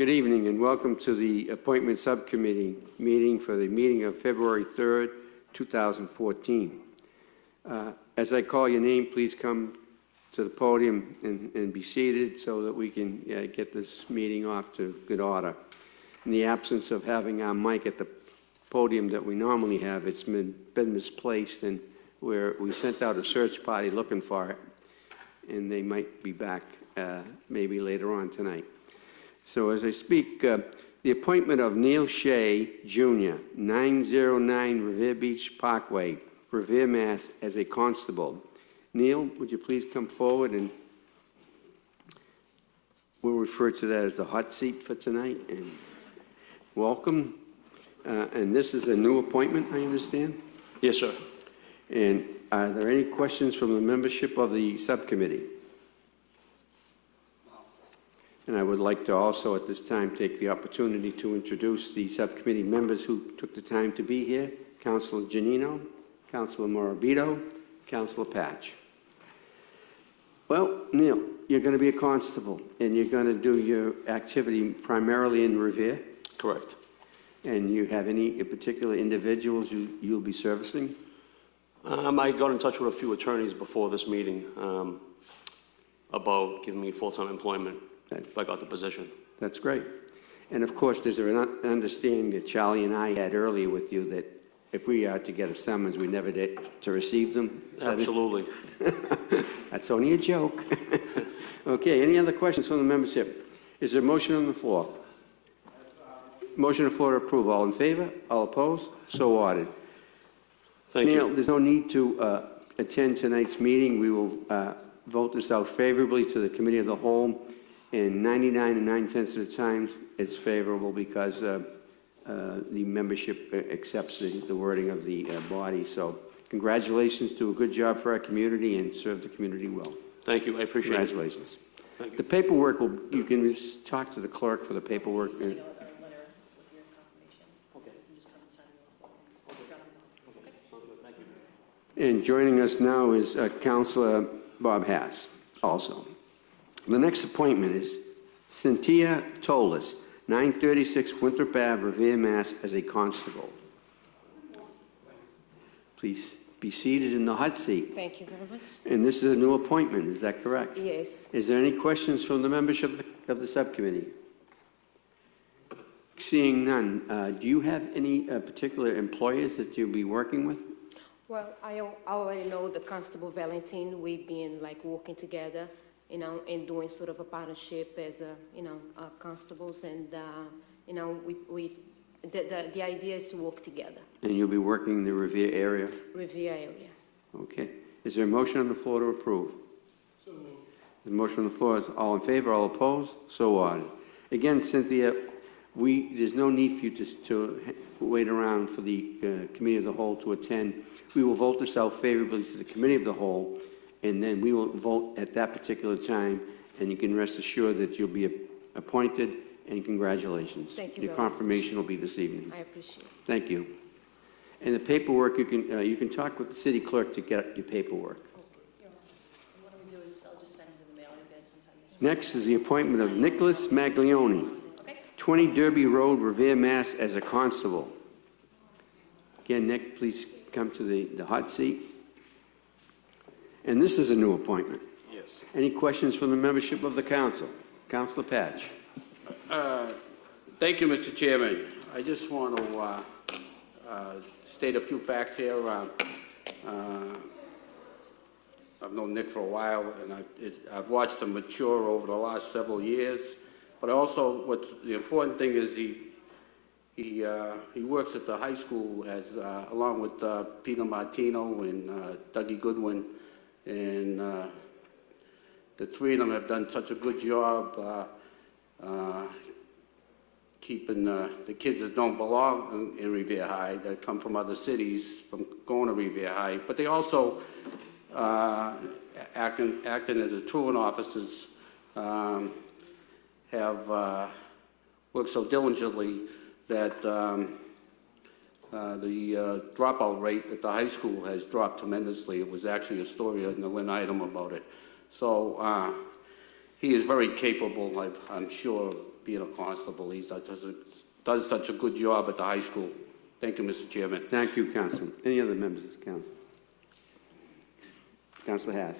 Good evening and welcome to the Appointment Subcommittee meeting for the meeting of February 3rd, 2014. As I call your name, please come to the podium and be seated so that we can get this meeting off to good order. In the absence of having our mic at the podium that we normally have, it's been misplaced, and we sent out a search party looking for it, and they might be back maybe later on tonight. So as I speak, the appointment of Neil Shea, Jr., 909 Revere Beach Parkway, Revere, Mass., as a constable. Neil, would you please come forward, and we'll refer to that as the hot seat for tonight, and welcome. And this is a new appointment, I understand? Yes, sir. And are there any questions from the membership of the subcommittee? And I would like to also at this time take the opportunity to introduce the subcommittee members who took the time to be here. Councillor Guinasso, Councillor Morabito, Councillor Patch. Well, Neil, you're going to be a constable and you're going to do your activity primarily in Revere? Correct. And you have any particular individuals you'll be servicing? I got in touch with a few attorneys before this meeting about giving me full-time employment if I got the position. That's great. And of course, there's an understanding that Charlie and I had earlier with you that if we are to get a summons, we never did to receive them. Absolutely. That's only a joke. Okay, any other questions from the membership? Is there a motion on the floor? Motion on the floor to approve. All in favor? All opposed? So ordered. Thank you. Neil, there's no need to attend tonight's meeting. We will vote this out favorably to the Committee of the Whole. And 99 9 cents of the time, it's favorable because the membership accepts the wording of the body. So congratulations, do a good job for our community and serve the community well. Thank you, I appreciate Congratulations. it. Thank you. The paperwork, you can just talk to the clerk for the paperwork. And joining us now is Councillor Bob Hass, also. The next appointment is Cynthia Tolis, 936 Winthrop Ave, Revere, Mass., as a constable. Please be seated in the hot seat. Thank you very much. And this is a new appointment, is that correct? Yes. Is there any questions from the membership of the subcommittee? Seeing none, do you have any particular employers that you'll be working with? Well, I already know the Constable Valentine. We've been working together, and doing sort of a partnership as constables, and the idea is to work together. And you'll be working in the Revere area? Revere area. Okay. Is there a motion on the floor to approve? So moved. The motion on the floor is all in favor, all opposed? So ordered. Again, Cynthia, there's no need for you to wait around for the Committee of the Whole to attend. We will vote this out favorably to the Committee of the Whole, and then we will vote at that particular time, and you can rest assured that you'll be appointed, and congratulations. Thank you. Your confirmation will be this evening. I appreciate it. Thank you. And the paperwork, you can talk with the city clerk to get your paperwork. What do we do is I'll just send it in the mail in advance sometime. Next is the appointment of Nicholas Maglione, 20 Derby Road, Revere, Mass., as a constable. Again, Nick, please come to the hot seat. And this is a new appointment. Yes. Any questions from the membership of the council? Councillor Patch. Thank you, Mr. Chairman. I just want to state a few facts here. I've known Nick for a while, and I've watched him mature over the last several years. But also, the important thing is he works at the high school along with Peter Martino and Dougie Goodwin, and the three of them have done such a good job keeping the kids that don't belong in Revere High, that come from other cities, from going to Revere High. But they also, acting as the truant officers, have worked so diligently that the dropout rate at the high school has dropped tremendously. It was actually a story in the Lynn item about it. So he is very capable, I'm sure, being a constable. He does such a good job at the high school. Thank you, Mr. Chairman. Thank you, Councilman. Any other members of the council? Councilor Haas.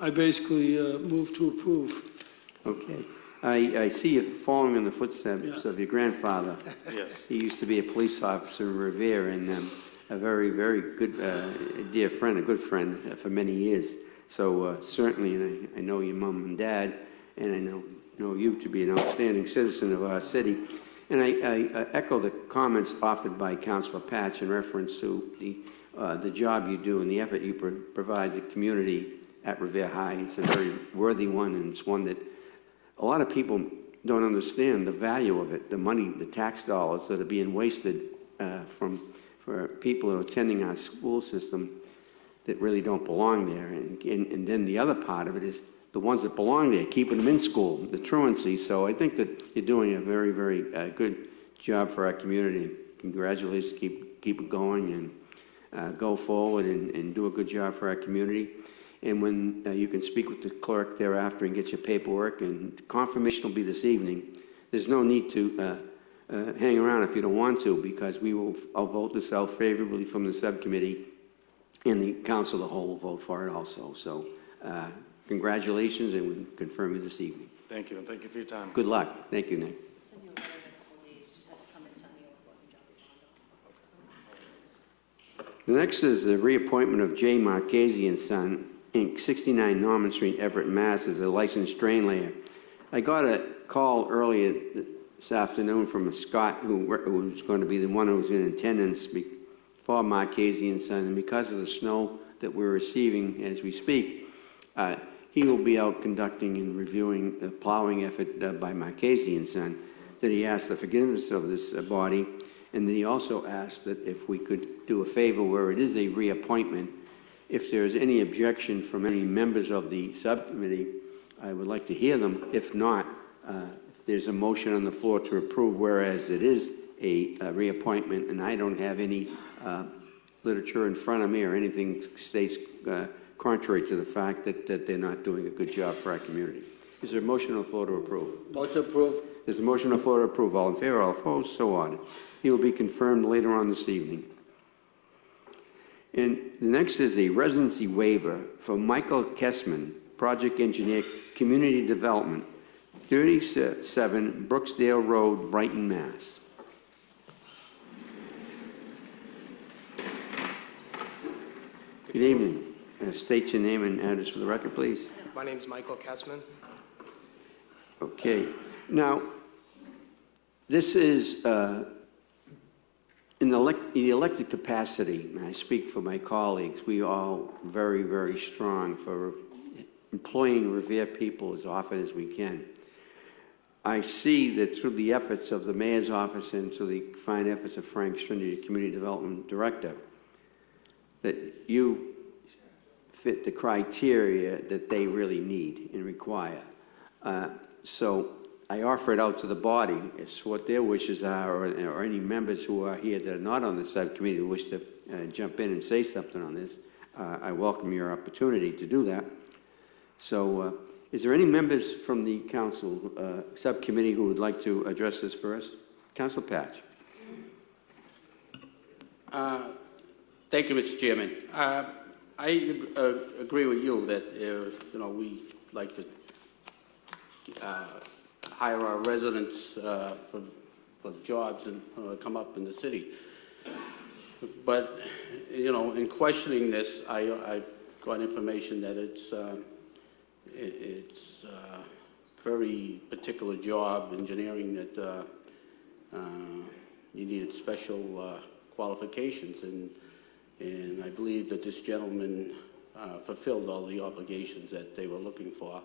I basically move to approve. Okay. I see you following in the footsteps of your grandfather. Yes. He used to be a police officer in Revere and a very, very good, dear friend, a good friend for many years. So certainly, and I know your mom and dad, and I know you to be an outstanding citizen of our city. And I echo the comments offered by Councilor Patch in reference to the job you do and the effort you provide the community at Revere High. It's a very worthy one, and it's one that a lot of people don't understand the value of it, the money, the tax dollars that are being wasted for people who are attending our school system that really don't belong there. And then the other part of it is the ones that belong there, keeping them in school, the truancy. So I think that you're doing a very, very good job for our community. Congratulations, keep it going and go forward and do a good job for our community. And when you can speak with the clerk thereafter and get your paperwork, and confirmation will be this evening. There's no need to hang around if you don't want to, because I'll vote this out favorably from the subcommittee, and the council the whole will vote for it also. So congratulations, and we can confirm you this evening. Thank you, and thank you for your time. Good luck. Thank you, Nick. Send you a letter with the police, just have to come and sign the oath of office, John. The next is the reappointment of J. Marchese and Son, Inc., 69 Norman Street, Everett, Mass., as a licensed drain layer. I got a call earlier this afternoon from Scott, who was going to be the one who was in attendance for Marchese and Son, and because of the snow that we're receiving as we speak, he will be out conducting and reviewing the plowing effort by Marchese and Son, that he asked the forgiveness of this body, and then he also asked that if we could do a favor where it is a reappointment, if there's any objection from any members of the subcommittee, I would like to hear them. If not, if there's a motion on the floor to approve, whereas it is a reappointment, and I don't have any literature in front of me or anything states contrary to the fact that they're not doing a good job for our community. Is there a motion on the floor to approve? Motion approved. There's a motion on the floor to approve. All in favor, all opposed, so ordered. He will be confirmed later on this evening. And the next is a residency waiver for Michael Kessman, Project Engineer, Community Development, 37 Brooksdale Road, Brighton, Mass. Good evening. State your name and address for the record, please. My name is Michael Kessman. Okay. Now, this is in the elected capacity, and I speak for my colleagues, we all very, very strong for employing Revere people as often as we can. I see that through the efforts of the mayor's office and through the fine efforts of Frank Stringy, the community development director, that you fit the criteria that they really need and require. So I offer it out to the body as to what their wishes are, or any members who are here that are not on the subcommittee who wish to jump in and say something on this. I welcome your opportunity to do that. So is there any members from the council subcommittee who would like to address this first? Councilor Patch. Thank you, Mr. Chairman. I agree with you that we like to hire our residents for jobs and come up in the city. But in questioning this, I got information that it's a very particular job, engineering, that you needed special qualifications, and I believe that this gentleman fulfilled all the obligations that they were looking for,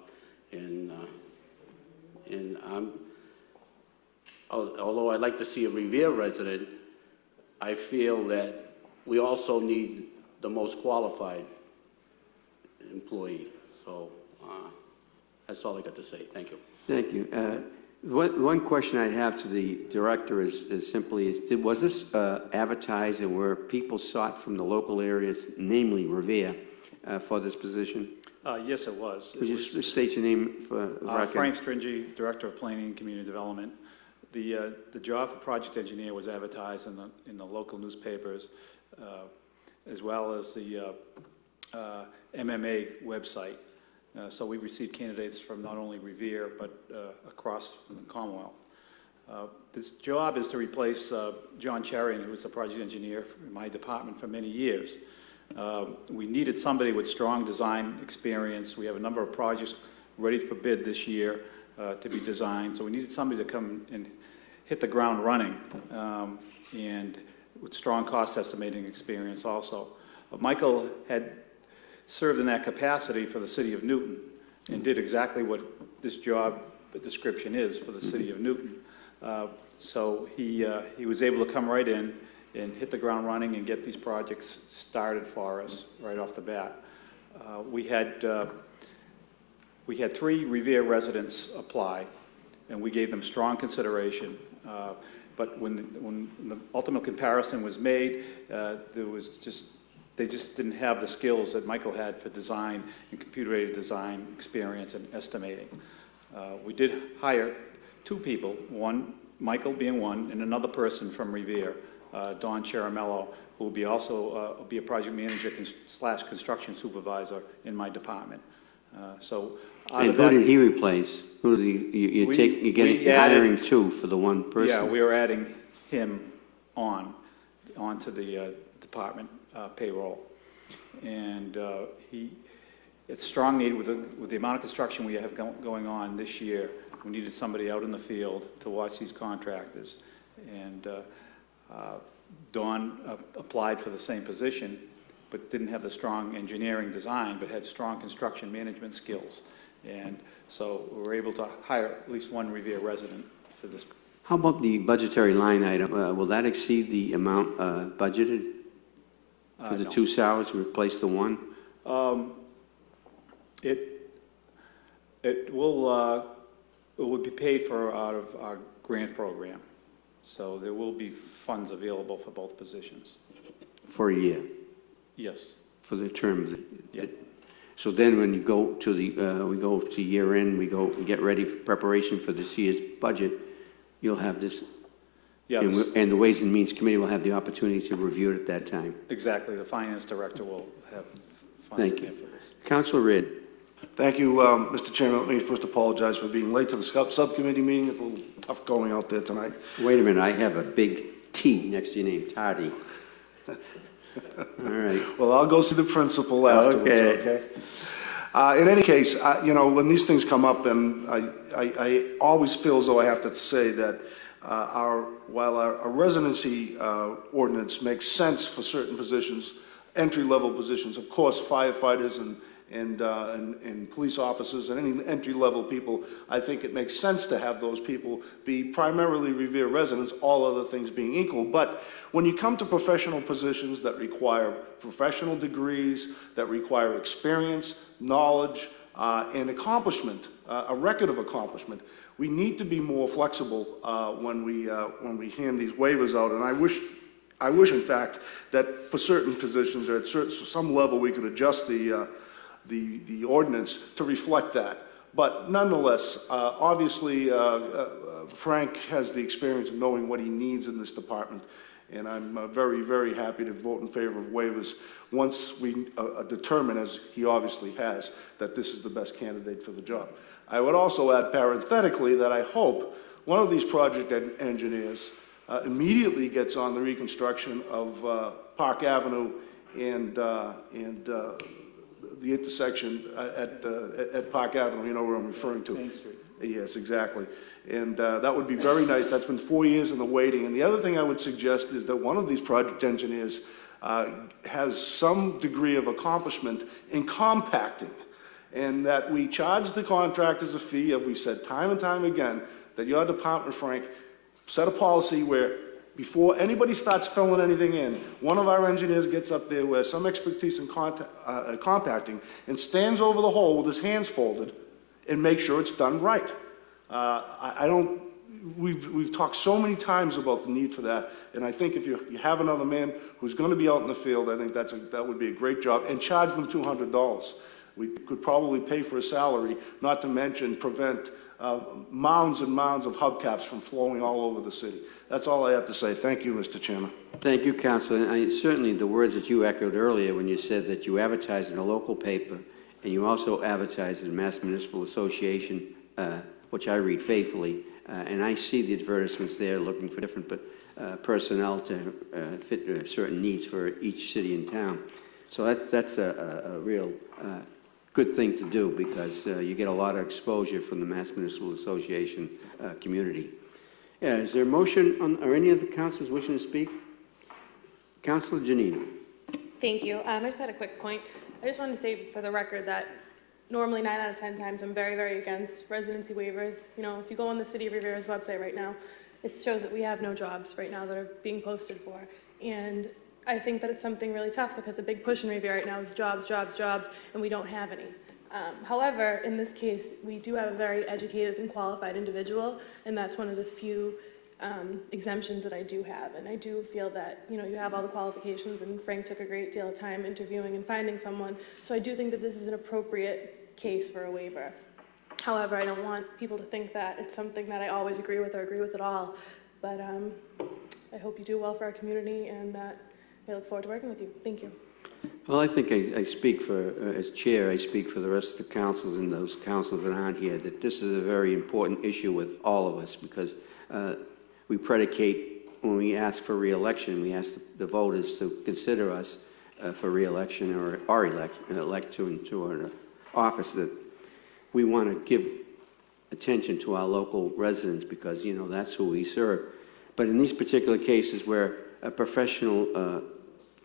and although I'd like to see a Revere resident, I feel that we also need the most qualified employee. So that's all I got to say. Thank you. Thank you. One question I'd have to the director is simply, was this advertised and were people sought from the local areas, namely Revere, for this position? Yes, it was. It Would you was state your name for the record? Frank Stringy, Director of Planning and Community Development. The job for project engineer was advertised in the local newspapers, as well as the MMA website. So we received candidates from not only Revere, but across the Commonwealth. This job is to replace John Cherian, who was the project engineer in my department for many years. We needed somebody with strong design experience. We have a number of projects ready for bid this year to be designed. So we needed somebody to come and hit the ground running, and with strong cost estimating experience also. Michael had served in that capacity for the city of Newton and did exactly what this job description is for the city of Newton. So he was able to come right in and hit the ground running and get these projects started for us right off the bat. We had 3 Revere residents apply, and we gave them strong consideration. But when the ultimate comparison was made, they just didn't have the skills that Michael had for design and computer-aided design experience and estimating. We did hire 2 people, Michael being one, and another person from Revere, Don Cheramello, who will be also be a project manager / construction supervisor in my department. And who did he replace? Who did you're hiring 2 for the one person? Yeah, we are adding him onto the department payroll, and it's strong need with the amount of construction we have going on this year. We needed somebody out in the field to watch these contractors, and Dawn applied for the same position, but didn't have the strong engineering design, but had strong construction management skills. And so we were able to hire at least 1 Revere resident for this. How about the budgetary line item? Will that exceed the amount budgeted for the No. 2 salaries to replace the 1? It will be paid for out of our grant program, so there will be funds available for both positions. For a year? Yes. For the term? Yeah. So then when you go to we go to year end, we get ready for preparation for this year's budget, you'll have this, Yeah. and the Ways and Means Committee will have the opportunity to review it at that time. Exactly. The finance director will have funds Thank in you. there for this. Councillor Red. Thank you, Mr. Chairman. Let me first apologize for being late to the subcommittee meeting. It's a little tough going out there tonight. Wait a minute, I have a big T next to your name, Tardy. All right. Well, I'll go see the principal afterwards, okay? In any case, when these things come up, and I always feel as though I have to say that while our residency ordinance makes sense for certain positions, entry-level positions, of course, firefighters and police officers and any entry-level people, I think it makes sense to have those people be primarily Revere residents, all other things being equal. But when you come to professional positions that require professional degrees, that require experience, knowledge, and accomplishment, a record of accomplishment, we need to be more flexible when we hand these waivers out. And I wish, in fact, that for certain positions or at some level we could adjust the ordinance to reflect that. But nonetheless, obviously, Frank has the experience of knowing what he needs in this department, and I'm very, very happy to vote in favor of waivers once we determine, as he obviously has, that this is the best candidate for the job. I would also add parenthetically that I hope one of these project engineers immediately gets on the reconstruction of Park Avenue and the intersection at Park Avenue. You know where I'm referring to. Main Street. Yes, exactly. And that would be very nice. That's been 4 years in the waiting. And the other thing I would suggest is that one of these project engineers has some degree of accomplishment in compacting, and that we charge the contractors a fee, as we said time and time again, that your department, Frank, set a policy where before anybody starts filling anything in, one of our engineers gets up there with some expertise in compacting and stands over the hole with his hands folded and makes sure it's done right. We've talked so many times about the need for that, and I think if you have another man who's going to be out in the field, I think that would be a great job, and charge them $200. We could probably pay for a salary, not to mention prevent mounds and mounds of hubcaps from flowing all over the city. That's all I have to say. Thank you, Mr. Chairman. Thank you, Councillor. Certainly the words that you echoed earlier when you said that you advertised in a local paper and you also advertised in the Mass Municipal Association, which I read faithfully, and I see the advertisements there looking for different personnel to fit certain needs for each city and town. So that's a real good thing to do because you get a lot of exposure from the Mass Municipal Association community. Is there a motion on, or any of the councillors wishing to speak? Councillor Guinasso. Thank you. I just had a quick point. I just wanted to say for the record that normally 9 out of 10 times I'm very, very against residency waivers. You know, if you go on the City of Riviera's website right now, it shows that we have no jobs right now that are being posted for. And I think that it's something really tough because the big push in Riviera right now is jobs, jobs, jobs, and we don't have any. However, in this case, we do have a very educated and qualified individual, and that's one of the few exemptions that I do have. And I do feel that, you know, you have all the qualifications, and Frank took a great deal of time interviewing and finding someone. So I do think that this is an appropriate case for a waiver. However, I don't want people to think that it's something that I always agree with or agree with at all. But I hope you do well for our community, and that I look forward to working with you. Thank you. Well, I think I speak for, as chair, I speak for the rest of the councils and those councils that aren't here, that this is a very important issue with all of us because we predicate, when we ask for re-election, we ask the voters to consider us for re-election or elect to an office that we want to give attention to our local residents because, you know, that's who we serve. But in these particular cases where a professional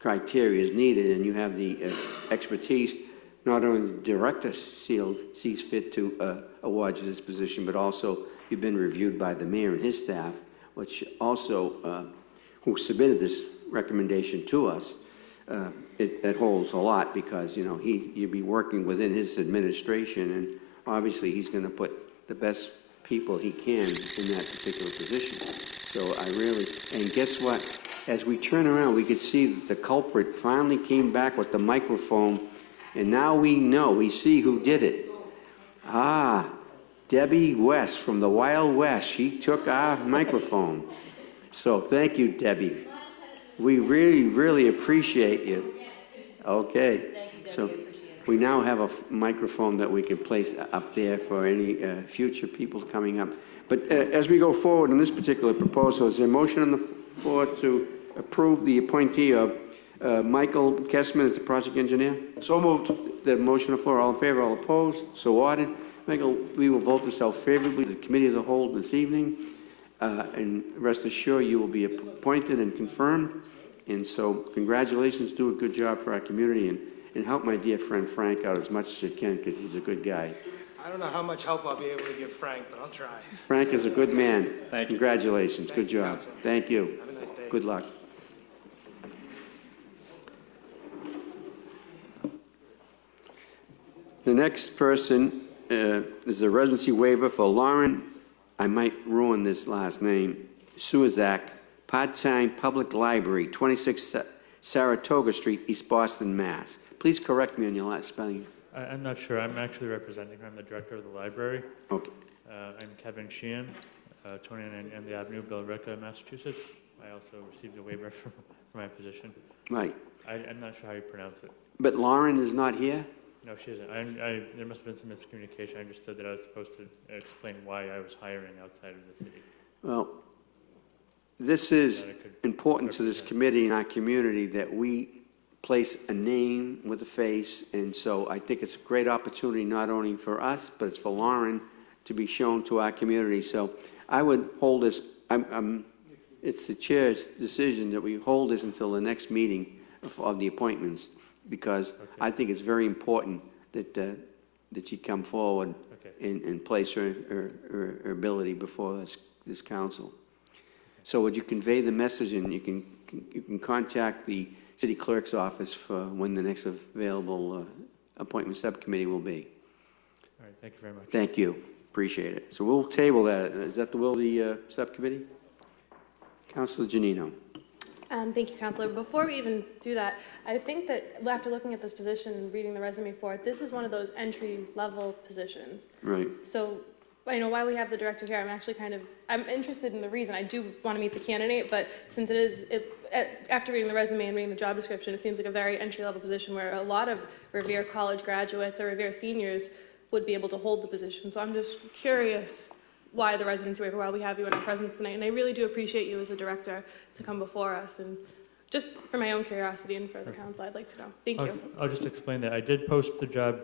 criteria is needed and you have the expertise, not only the director sees fit to award you this position, but also you've been reviewed by the mayor and his staff, which also, who submitted this recommendation to us. It holds a lot because, you know, you'd be working within his administration and obviously he's going to put the best people he can in that particular position. So I really, and guess what? As we turn around, we could see that the culprit finally came back with the microphone, and now we see who did it. Ah, Debbie West from the Wild West. She took our microphone. So thank you, Debbie. We really, really appreciate you. Okay. So we now have a microphone that we can place up there for any future people coming up. But as we go forward in this particular proposal, is there a motion on the floor to approve the appointee of Michael Kessman as the project engineer? So moved. The motion on the floor, all in favor, all opposed? So ordered. Michael, we will vote this out favorably to the committee of the whole this evening. And rest assured you will be appointed and confirmed. And so congratulations, do a good job for our community and help my dear friend Frank out as much as you can because he's a good guy. I don't know how much help I'll be able to give Frank, but I'll try. Frank is a good man. Thank you. Congratulations. Good job. Council. Thank you. Have a nice day. Good luck. The next person is a residency waiver for Lauren, I might ruin this last name, Suizak, part-time public library, 26 Saratoga Street, East Boston, Mass. Please correct me on your last spelling. I'm not sure. I'm actually representing her. I'm the director of the library. Okay. I'm Kevin Sheehan, 29 Emily Avenue, Billerica, Massachusetts. I also received a waiver for my position. Right. I'm not sure how you pronounce it. But Lauren is not here? No, she isn't. There must have been some miscommunication. I understood that I was supposed to explain why I was hiring outside of the city. Well, this is important to this committee and our community that we place a name with a face, and so I think it's a great opportunity not only for us, but it's for Lauren to be shown to our community. So I would hold this, it's the chair's decision that we hold this until the next meeting of the appointments, because I think it's very important that that she come forward and place her ability before this council. So would you convey the message, and you can contact the city clerk's office for when the next available appointment subcommittee will be. All right, thank you very much. Thank you. Appreciate it. So we'll table that. Is that the will of the subcommittee? Councillor Guinasso. Thank you, Councillor. Before we even do that, I think that after looking at this position and reading the resume for it, this is one of those entry-level positions. Right. So, I know while we have the director here, I'm interested in the reason. I do want to meet the candidate, but since after reading the resume and reading the job description, it seems like a very entry-level position where a lot of Revere College graduates or Revere seniors would be able to hold the position. So I'm just curious why the residency waiver, while we have you in our presence tonight. And I really do appreciate you as a director to come before us. And just for my own curiosity and for the council, I'd like to know. Thank you. I'll just explain that. I did post the job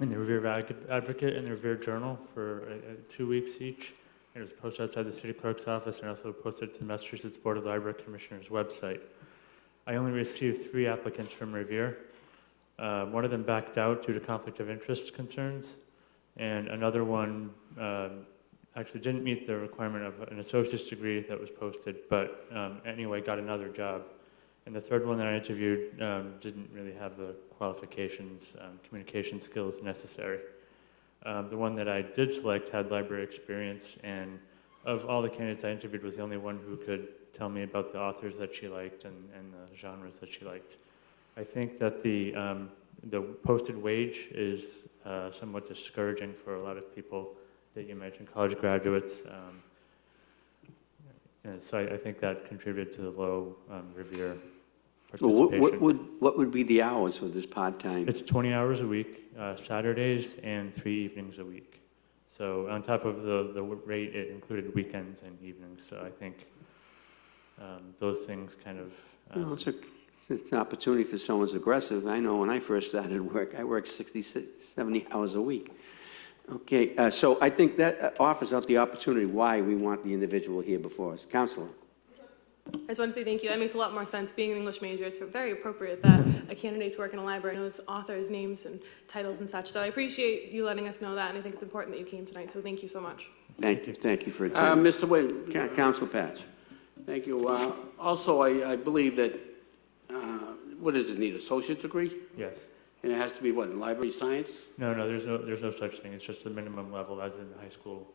in the Revere Advocate and the Revere Journal for 2 weeks each. It was posted outside the city clerk's office and also posted to the Massachusetts Board of Library Commissioners website. I only received 3 applicants from Revere. One of them backed out due to conflict of interest concerns, and another one actually didn't meet the requirement of an associate's degree that was posted, but anyway got another job. And the third one that I interviewed didn't really have the qualifications, communication skills necessary. The one that I did select had library experience, and of all the candidates I interviewed was the only one who could tell me about the authors that she liked and the genres that she liked. I think that the posted wage is somewhat discouraging for a lot of people that you mentioned, college graduates. So I think that contributed to the low Revere participation. What would be the hours for this part-time? It's 20 hours a week, Saturdays and 3 evenings a week. So on top of the rate, it included weekends and evenings. So I think those things kind of... It's an opportunity for someone who's aggressive. I know when I first started work, I worked 60, 70 hours a week. Okay, so I think that offers out the opportunity why we want the individual here before us. Councillor. I just want to say thank you. That makes a lot more sense. Being an English major, it's very appropriate that a candidate to work in a library knows authors' names and titles and such. So I appreciate you letting us know that, and I think it's important that you came tonight. So thank you so much. Thank you for attending. Mr. Wayne. Councillor Patch. Thank you. Also, I believe that, what does it need, associate's degree? Yes. And it has to be what, in library science? No, there's no such thing. It's just the minimum level as in high school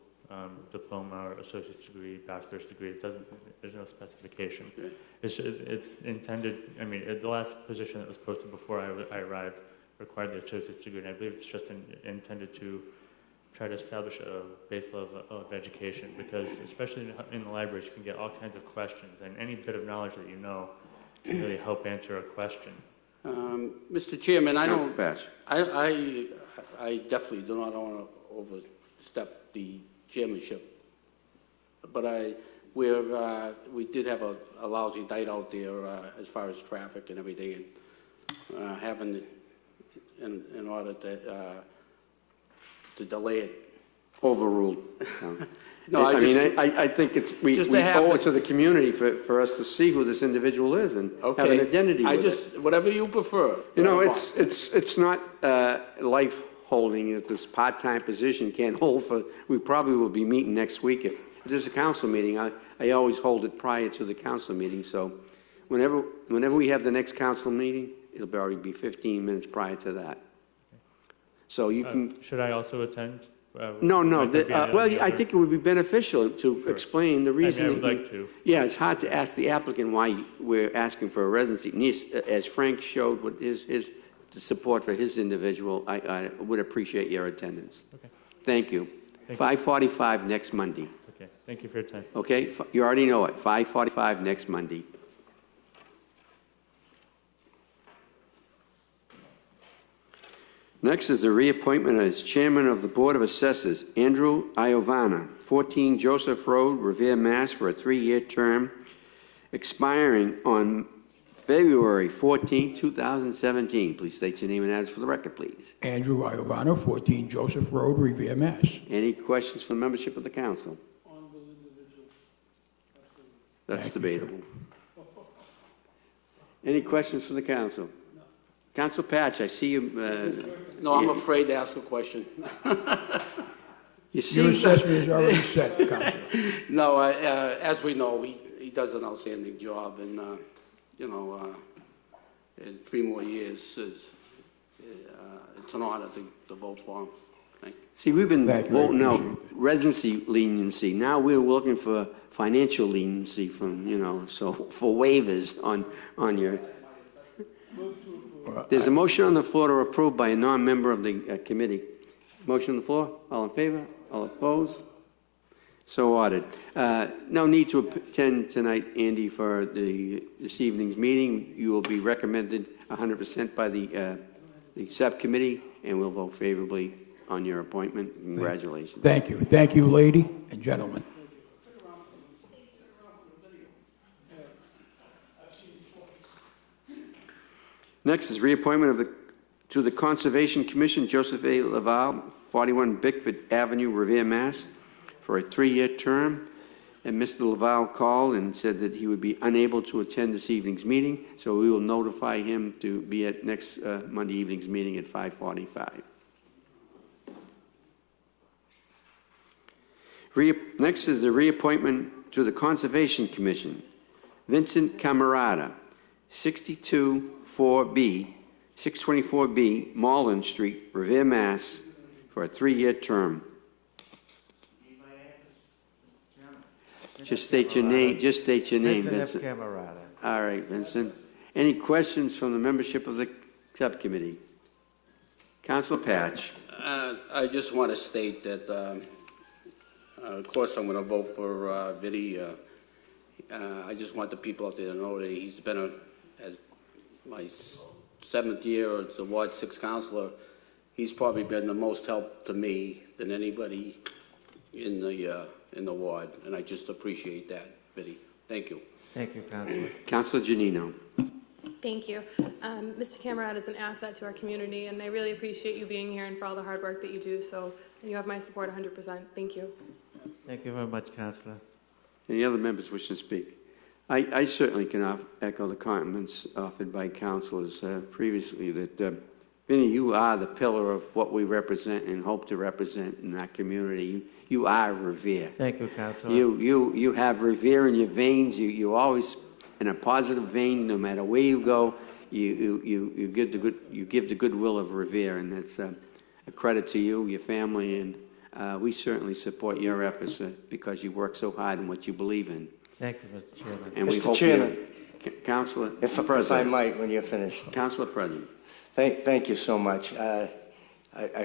diploma or associate's degree, bachelor's degree. There's no specification. Okay. It's intended, I mean, the last position that was posted before I arrived required the associate's degree, and I believe it's just intended to try to establish a base level of education, because especially in the libraries, you can get all kinds of questions, and any bit of knowledge that you know can really help answer a question. Mr. Chairman, I definitely do not want to overstep the chairmanship, but we did have a lousy night out there as far as traffic and everything, and having in order to delay it. Overruled. No, I think we owe it to the community for us to see who this individual is and have an identity with it. Whatever you prefer. You know, it's not life holding that this part-time position can't hold for. We probably will be meeting next week. If there's a council meeting, I always hold it prior to the council meeting. So whenever we have the next council meeting, it'll already be 15 minutes prior to that. So you can. Should I also attend? No. Well, I think it would be beneficial to explain the reason. I would like to. Yeah, it's hard to ask the applicant why we're asking for a residency. As Frank showed with his the support for his individual, I would appreciate your attendance. Okay. Thank you. 5:45 next Monday. Okay. Thank you for your time. Okay. You already know it. 5:45 next Monday. Next is the reappointment as Chairman of the Board of Assessors, Andrew Iovana, 14 Joseph Road, Revere, Mass., for a 3-year term expiring on February 14, 2017. Please state your name and address for the record, please. Andrew Iovana, 14 Joseph Road, Revere, Mass. Any questions from membership of the council? That's debatable. Any questions from the council? No. Council Patch, I see you. No, I'm afraid to ask a question. Your assessment is already set, Councillor. No, as we know, he does an outstanding job, and in 3 more years, it's an honor to vote for him. See, we've been Thank you, I voting out appreciate residency leniency. Now we're looking for financial leniency from, so for waivers on your. There's a motion on the floor to approve by a non-member of the committee. Motion on the floor. All in favor? All opposed? So ordered. No need to attend tonight, Andy, for this evening's meeting. You will be recommended 100% by the subcommittee, and we'll vote favorably on your appointment. Congratulations. Thank you. Thank you, lady and gentlemen. Next is reappointment to the Conservation Commission, Joseph A. Laval, 41 Bickford Avenue, Revere, Mass., for a 3-year term. And Mr. Laval called and said that he would be unable to attend this evening's meeting, so we will notify him to be at next Monday evening's meeting at 5:45. Next is the reappointment to the Conservation Commission. Vincent Camarada, 624B, Malden Street, Revere, Mass., for a 3-year term. Just state your name. Just state your name, Vincent. Camarada. All right, Vincent. Any questions from the membership of the subcommittee? Councilor Patch. I just want to state that, of course, I'm going to vote for Vinnie. I just want the people out there to know that he's been as my 7th year as a Ward 6 councillor. He's probably been the most help to me than anybody in the ward, and I just appreciate that, Vinnie. Thank you. Thank you, Councilor. Councilor Giannino. Thank you. Mr. Camarada is an asset to our community, and I really appreciate you being here and for all the hard work that you do. So you have my support 100%. Thank you. Thank you very much, Councilor. Any other members wish to speak? I certainly can echo the comments offered by councillors previously that, Vinnie, you are the pillar of what we represent and hope to represent in our community. You are Revere. Thank you, Councilor. You have Revere in your veins. You always in a positive vein, no matter where you go. You give the goodwill of Revere, and that's a credit to you, your family, and we certainly support your efforts because you work so hard in what you believe in. Thank you, Mr. Chairman. And we Mr. hope Chairman, Councilor if I might, when you're finished. Councilor President. Thank you so much. I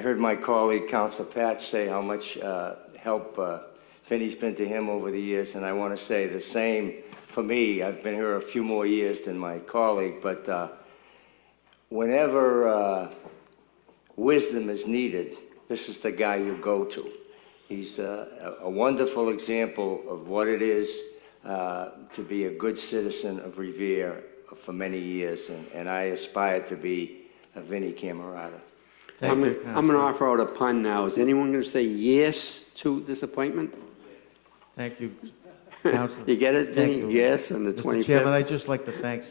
heard my colleague, Councilor Patch, say how much help Vinnie's been to him over the years, and I want to say the same for me. I've been here a few more years than my colleague, but whenever wisdom is needed, this is the guy you go to. He's a wonderful example of what it is to be a good citizen of Revere for many years, and I aspire to be a Vinnie Camarada. I'm going to offer out a pun now. Is anyone going to say yes to this appointment? Thank you, Councilor. You get it, Vinnie? You. Yes, on the 25th. Mr. Chairman, I'd just like to thank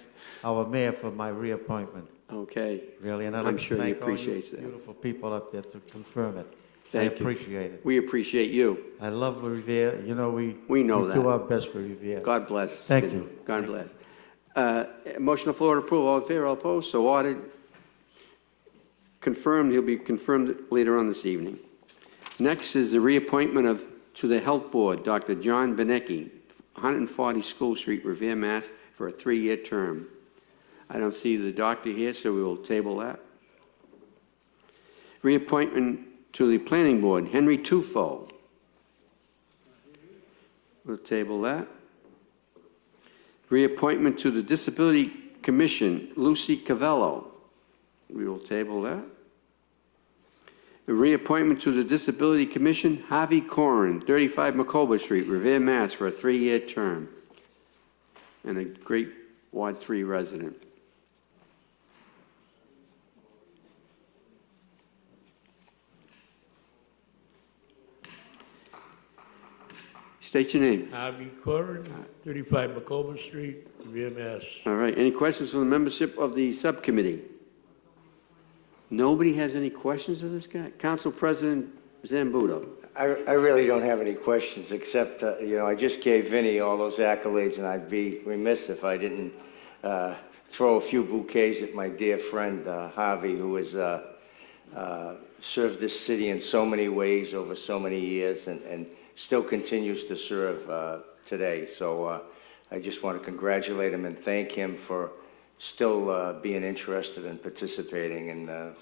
our mayor for my reappointment. Okay. Really, and I'd I'm like sure to he thank all you appreciates that. beautiful people up there to confirm it. Thank I you. appreciate it. We appreciate you. I love Revere. You know, we know do that. our best for Revere. God bless. Thank you. God bless. Motion on the floor to approve. All in favor, all opposed? So ordered. Confirmed. He'll be confirmed later on this evening. Next is the reappointment to the Health Board, Dr. John Benecki, 140 School Street, Revere, Mass., for a 3-year term. I don't see the doctor here, so we will table that. Reappointment to the Planning Board, Henry Tufo. We'll table that. Reappointment to the Disability Commission, Lucy Cavello. We will table that. The reappointment to the Disability Commission, Harvey Corrin, 35 Macoba Street, Revere, Mass., for a 3-year term. And a great Ward 3 resident. State your name. Harvey Corrin, 35 Macoba Street, Revere, Mass. All right. Any questions from the membership of the subcommittee? Nobody has any questions of this guy? Council President Zambudo. I really don't have any questions except, I just gave Vinnie all those accolades, and I'd be remiss if I didn't throw a few bouquets at my dear friend Harvey, who is served this city in so many ways over so many years and still continues to serve today. So I just want to congratulate him and thank him for still being interested and participating in the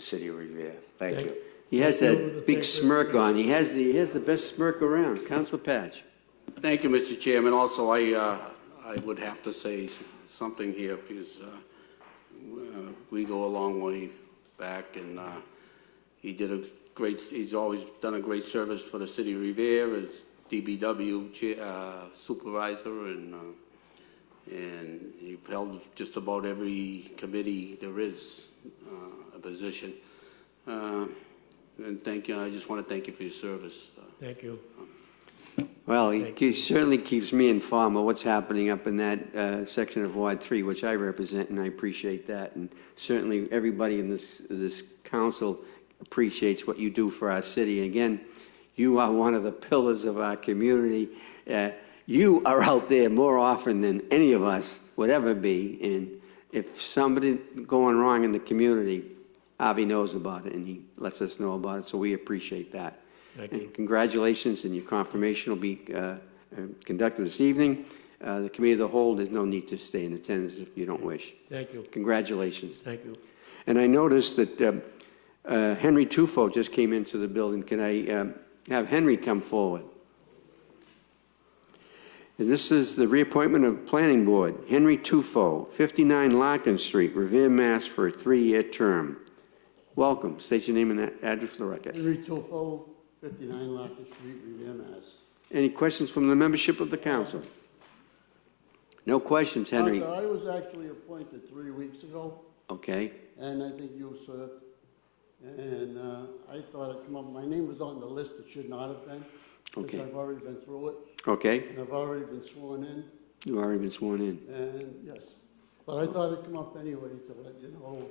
city of Revere. Thank you. He has that big smirk on. He has the best smirk around. Councillor Patch. Thank you, Mr. Chairman. Also, I would have to say something here because we go a long way back, and he's always done a great service for the city of Revere as DBW supervisor, and you've held just about every committee there is a position. And thank you. I just want to thank you for your service. Thank you. Well, he certainly keeps me informed of what's happening up in that section of Ward 3, which I represent, and I appreciate that. And certainly everybody in this council appreciates what you do for our city. And again, you are one of the pillars of our community. You are out there more often than any of us would ever be. And if somebody going wrong in the community, Avi knows about it, and he lets us know about it, so we appreciate that. Thank and you. Congratulations, and your confirmation will be conducted this evening. The Committee of the Whole, there's no need to stay in attendance if you don't wish. Thank you. Congratulations. Thank you. And I noticed that Henry Tufo just came into the building. Can I have Henry come forward? And this is the reappointment of Planning Board. Henry Tufo, 59 Larkin Street, Revere, Mass. For a 3-year term. Welcome. State your name and address for the record. Henry Tofo, 59 Larkin Street, Revere, Mass. Any questions from the membership of the council? No questions, Henry. I was actually appointed 3 weeks ago, Okay. and I think you served. And I thought it come up. My name was on the list. It should not have been. Okay. I've already been through it. Okay. And I've already been sworn in. You've already been sworn in. And yes, but I thought it'd come up anyway to let you know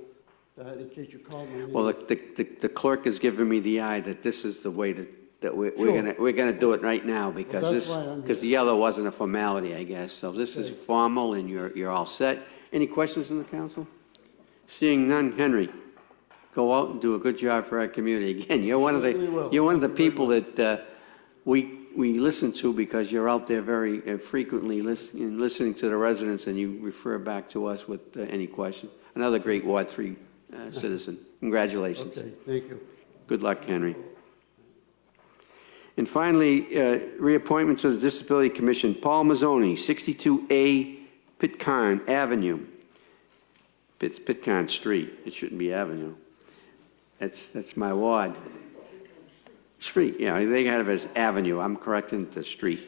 that in case you call me. Well, the clerk has given me the eye that this is the way that we're gonna do it right now because Well, the other wasn't a formality, I guess. So this is formal, and you're all set. Any questions from the council? Seeing none, Henry, go out and do a good job for our community. Again, you're one of the people that we listen to because you're out there very frequently listening to the residents, and you refer back to us with any question. Another great Ward 3 citizen. Congratulations. Okay, thank you. Good luck, Henry. And finally, reappointment to the Disability Commission. Paul Mazzoni, 62A Pitcairn Avenue. It's Pitcairn Street. It shouldn't be Avenue. That's my ward. Street, yeah, they have it as Avenue. I'm correcting the street.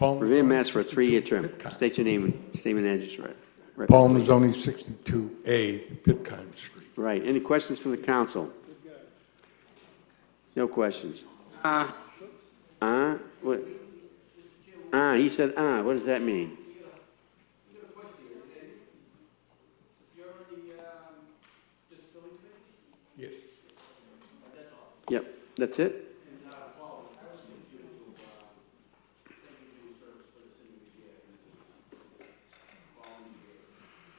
Revere, Mass. For a 3-year term. State your name and statement address. Right. Paul Mazzoni, 62A Pitcairn Street. Right. Any questions from the council? No questions. What? He said, what does that mean? Yes. Yep, that's it?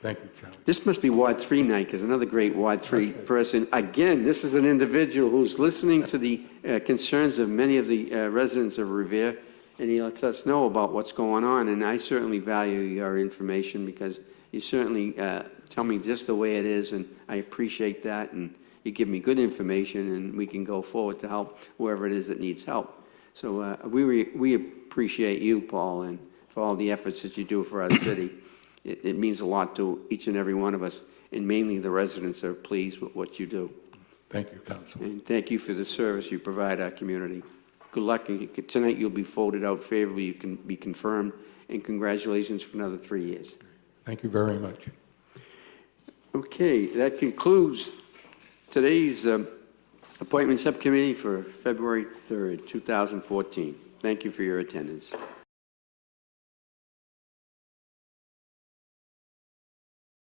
Thank you, Chairman. This must be Ward 3 night, because another great Ward 3 person. Again, this is an individual who's listening to the concerns of many of the residents of Revere, and he lets us know about what's going on. And I certainly value your information because you certainly tell me just the way it is, and I appreciate that. And you give me good information, and we can go forward to help whoever it is that needs help. So we appreciate you, Paul, and for all the efforts that you do for our city. It means a lot to each and every one of us, and mainly the residents are pleased with what you do. Thank you, Council. And thank you for the service you provide our community. Good luck. And tonight you'll be voted out favorably. You can be confirmed, and congratulations for another 3 years. Thank you very much. Okay, that concludes today's appointment subcommittee for February 3rd, 2014. Thank you for your attendance.